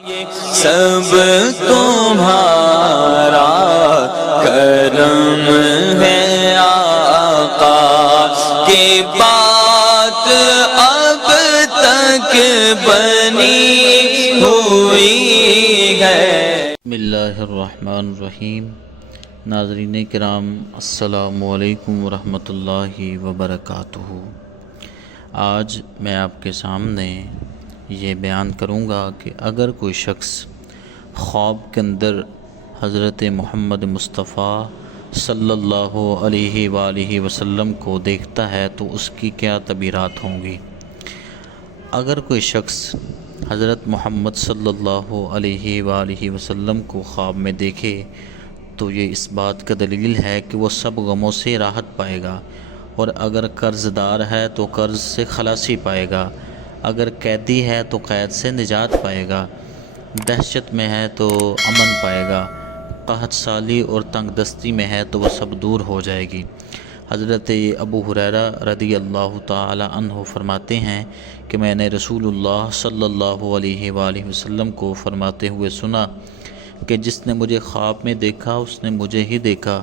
سب تمہارا کرم ہے آقا کی بات اب تک بنی ہوئی ہے۔ بسم اللہ الرحمن الرحیم۔ ناظرین کرام السلام علیکم ورحمۃ اللہ وبرکاتہ۔ آج میں آپ کے سامنے یہ بیان کروں گا کہ اگر کوئی شخص خواب کے اندر حضرت محمد مصطفیٰ صلی اللہ علیہ وآلہ وسلم کو دیکھتا ہے تو اس کی کیا تعبیرات ہوں گی۔ اگر کوئی شخص حضرت محمد صلی اللہ علیہ وآلہ وسلم کو خواب میں دیکھے تو یہ اس بات کا دلیل ہے کہ وہ سب غموں سے راحت پائے گا، اور اگر قرض دار ہے تو قرض سے خلاصی پائے گا، اگر قیدی ہے تو قید سے نجات پائے گا، دہشت میں ہے تو امن پائے گا، قحط سالی اور تنگ دستی میں ہے تو وہ سب دور ہو جائے گی۔ حضرت ابو ہریرہ رضی اللہ تعالی عنہ فرماتے ہیں کہ میں نے رسول اللہ صلی اللہ علیہ وآلہ وسلم کو فرماتے ہوئے سنا کہ جس نے مجھے خواب میں دیکھا اس نے مجھے ہی دیکھا،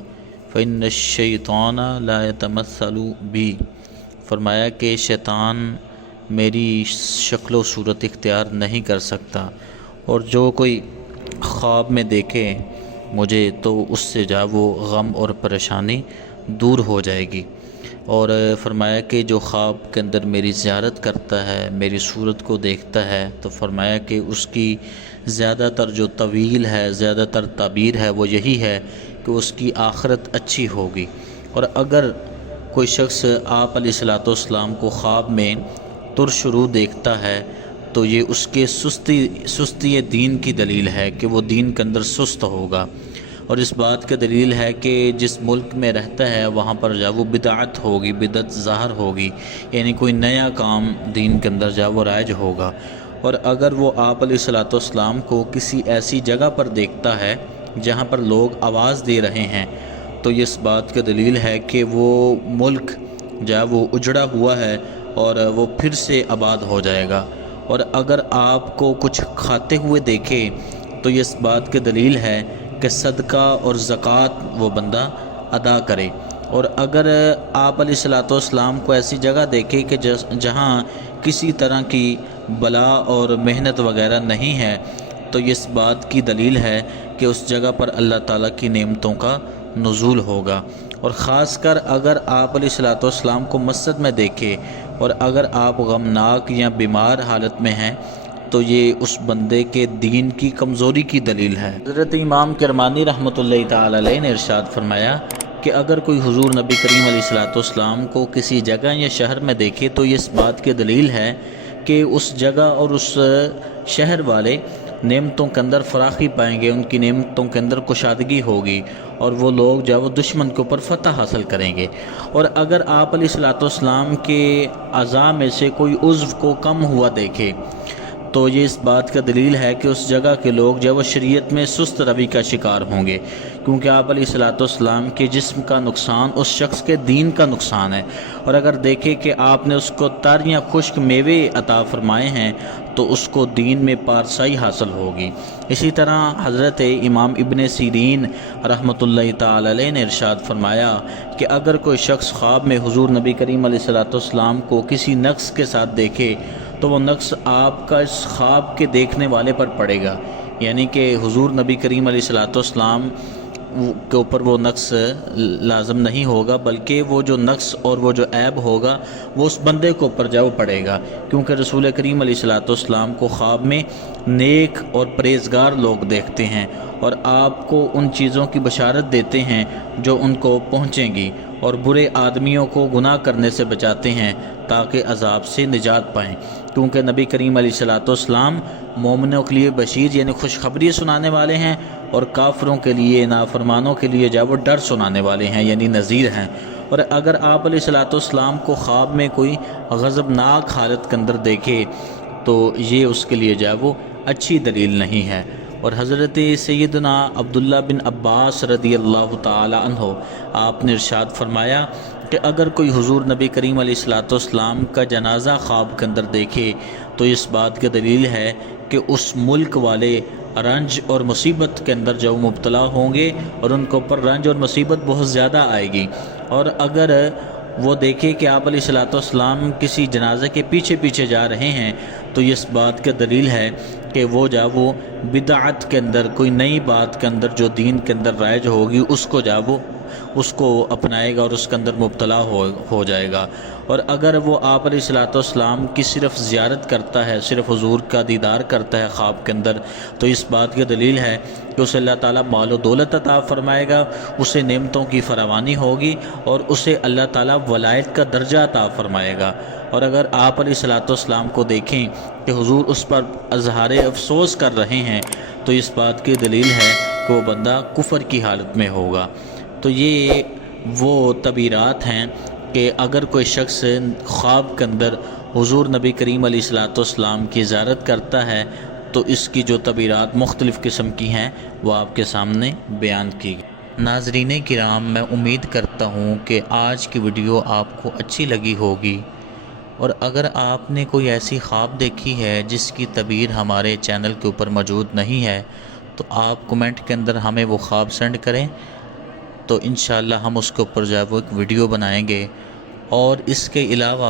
فإن الشیطان لا يتمثل بی۔ فرمایا کہ شیطان میری شکل و صورت اختیار نہیں کر سکتا، اور جو کوئی خواب میں دیکھے مجھے تو اس سے وہ غم اور پریشانی دور ہو جائے گی۔ اور فرمایا کہ جو خواب کے اندر میری زیارت کرتا ہے، میری صورت کو دیکھتا ہے، تو فرمایا کہ اس کی زیادہ تر جو طویل ہے، زیادہ تر تعبیر ہے وہ یہی ہے کہ اس کی آخرت اچھی ہوگی۔ اور اگر کوئی شخص آپ علیہ الصلوۃ والسلام کو خواب میں ترشرو دیکھتا ہے تو یہ اس کے سستی دین کی دلیل ہے کہ وہ دین کے اندر سست ہوگا، اور اس بات کا دلیل ہے کہ جس ملک میں رہتا ہے وہاں پر وہ بدعت ہوگی، بدعت ظاہر ہوگی، یعنی کوئی نیا کام دین کے اندر وہ رائج ہوگا۔ اور اگر وہ آپ علیہ الصلوۃ والسلام کو کسی ایسی جگہ پر دیکھتا ہے جہاں پر لوگ آواز دے رہے ہیں تو یہ اس بات کا دلیل ہے کہ وہ ملک وہ اجڑا ہوا ہے اور وہ پھر سے آباد ہو جائے گا۔ اور اگر آپ کو کچھ کھاتے ہوئے دیکھے تو یہ اس بات کی دلیل ہے کہ صدقہ اور زکوٰۃ وہ بندہ ادا کرے۔ اور اگر آپ علیہ الصلوۃ والسلام کو ایسی جگہ دیکھے کہ جہاں کسی طرح کی بلا اور محنت وغیرہ نہیں ہے تو یہ اس بات کی دلیل ہے کہ اس جگہ پر اللہ تعالیٰ کی نعمتوں کا نزول ہوگا۔ اور خاص کر اگر آپ علیہ الصلوۃ والسلام کو مسجد میں دیکھے اور اگر آپ غمناک یا بیمار حالت میں ہیں تو یہ اس بندے کے دین کی کمزوری کی دلیل ہے۔ حضرت امام کرمانی رحمۃ اللہ تعالی علیہ نے ارشاد فرمایا کہ اگر کوئی حضور نبی کریم علیہ الصلوۃ والسلام کو کسی جگہ یا شہر میں دیکھے تو یہ اس بات کی دلیل ہے کہ اس جگہ اور اس شہر والے نعمتوں کے اندر فراخی پائیں گے، ان کی نعمتوں کے اندر کشادگی ہوگی، اور وہ لوگ وہ دشمن کے اوپر فتح حاصل کریں گے۔ اور اگر آپ علیہ الصلوۃ والسلام کے اعضاء میں سے کوئی عضو کو کم ہوا دیکھے تو یہ اس بات کا دلیل ہے کہ اس جگہ کے لوگ وہ شریعت میں سست روی کا شکار ہوں گے، کیونکہ آپ علیہ الصلوۃ والسلام کے جسم کا نقصان اس شخص کے دین کا نقصان ہے۔ اور اگر دیکھے کہ آپ نے اس کو تر یا خشک میوے عطا فرمائے ہیں تو اس کو دین میں پارسائی حاصل ہوگی۔ اسی طرح حضرت امام ابن سیرین رحمۃ اللہ تعالی علیہ نے ارشاد فرمایا کہ اگر کوئی شخص خواب میں حضور نبی کریم علیہ الصلوۃ والسلام کو کسی نقص کے ساتھ دیکھے تو وہ نقص آپ کا اس خواب کے دیکھنے والے پر پڑے گا، یعنی کہ حضور نبی کریم علیہ الصلوۃ والسلام کے اوپر وہ نقص لازم نہیں ہوگا، بلکہ وہ جو نقص اور وہ جو عیب ہوگا وہ اس بندے کے اوپر وہ پڑے گا، کیونکہ رسول کریم علیہ الصلوۃ والسلام کو خواب میں نیک اور پرہیزگار لوگ دیکھتے ہیں، اور آپ کو ان چیزوں کی بشارت دیتے ہیں جو ان کو پہنچیں گی، اور برے آدمیوں کو گناہ کرنے سے بچاتے ہیں تاکہ عذاب سے نجات پائیں، کیونکہ نبی کریم علیہ الصلوۃ والسلام مومنوں کے لیے بشیر یعنی خوشخبری سنانے والے ہیں، اور کافروں کے لیے، نافرمانوں کے لیے وہ ڈر سنانے والے ہیں یعنی نذیر ہیں۔ اور اگر آپ علیہ الصلوۃ والسلام کو خواب میں کوئی غضبناک حالت کے اندر دیکھے تو یہ اس کے لیے وہ اچھی دلیل نہیں ہے۔ اور حضرت سیدنا عبداللہ بن عباس رضی اللہ تعالی عنہ آپ نے ارشاد فرمایا کہ اگر کوئی حضور نبی کریم علیہ الصلوۃ والسلام کا جنازہ خواب کے اندر دیکھے تو اس بات کی دلیل ہے کہ اس ملک والے رنج اور مصیبت کے اندر جو مبتلا ہوں گے اور ان کے اوپر رنج اور مصیبت بہت زیادہ آئے گی۔ اور اگر وہ دیکھے کہ آپ علیہ الصلوۃ والسلام کسی جنازے کے پیچھے پیچھے جا رہے ہیں تو یہ اس بات کا دلیل ہے کہ وہ بدعت کے اندر، کوئی نئی بات کے اندر جو دین کے اندر رائج ہوگی اس کو اپنائے گا اور اس کے اندر مبتلا ہو جائے گا۔ اور اگر وہ آپ علیہ الصلوۃ والسلام کی صرف زیارت کرتا ہے، صرف حضور کا دیدار کرتا ہے خواب کے اندر، تو اس بات کی دلیل ہے کہ اسے اللہ تعالیٰ مال و دولت عطا فرمائے گا، اسے نعمتوں کی فراوانی ہوگی اور اسے اللہ تعالیٰ ولایت کا درجہ عطا فرمائے گا۔ اور اگر آپ علیہ الصلوۃ والسلام کو دیکھیں کہ حضور اس پر اظہار افسوس کر رہے ہیں تو اس بات کی دلیل ہے کہ وہ بندہ کفر کی حالت میں ہوگا۔ تو یہ وہ تعبیرات ہیں کہ اگر کوئی شخص خواب کے اندر حضور نبی کریم علیہ الصلوۃ والسلام کی زیارت کرتا ہے تو اس کی جو تعبیرات مختلف قسم کی ہیں وہ آپ کے سامنے بیان کی گئی۔ ناظرین کرام، میں امید کرتا ہوں کہ آج کی ویڈیو آپ کو اچھی لگی ہوگی، اور اگر آپ نے کوئی ایسی خواب دیکھی ہے جس کی تعبیر ہمارے چینل کے اوپر موجود نہیں ہے تو آپ کمنٹ کے اندر ہمیں وہ خواب سینڈ کریں، تو انشاءاللہ ہم اس کے اوپر وہ ایک ویڈیو بنائیں گے۔ اور اس کے علاوہ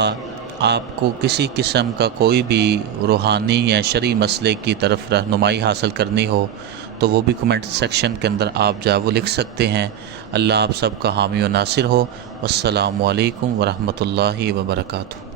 آپ کو کسی قسم کا کوئی بھی روحانی یا شرعی مسئلے کی طرف رہنمائی حاصل کرنی ہو تو وہ بھی کمنٹ سیکشن کے اندر آپ وہ لکھ سکتے ہیں۔ اللہ آپ سب کا حامی و ناصر ہو۔ السلام علیکم ورحمۃ اللہ وبرکاتہ۔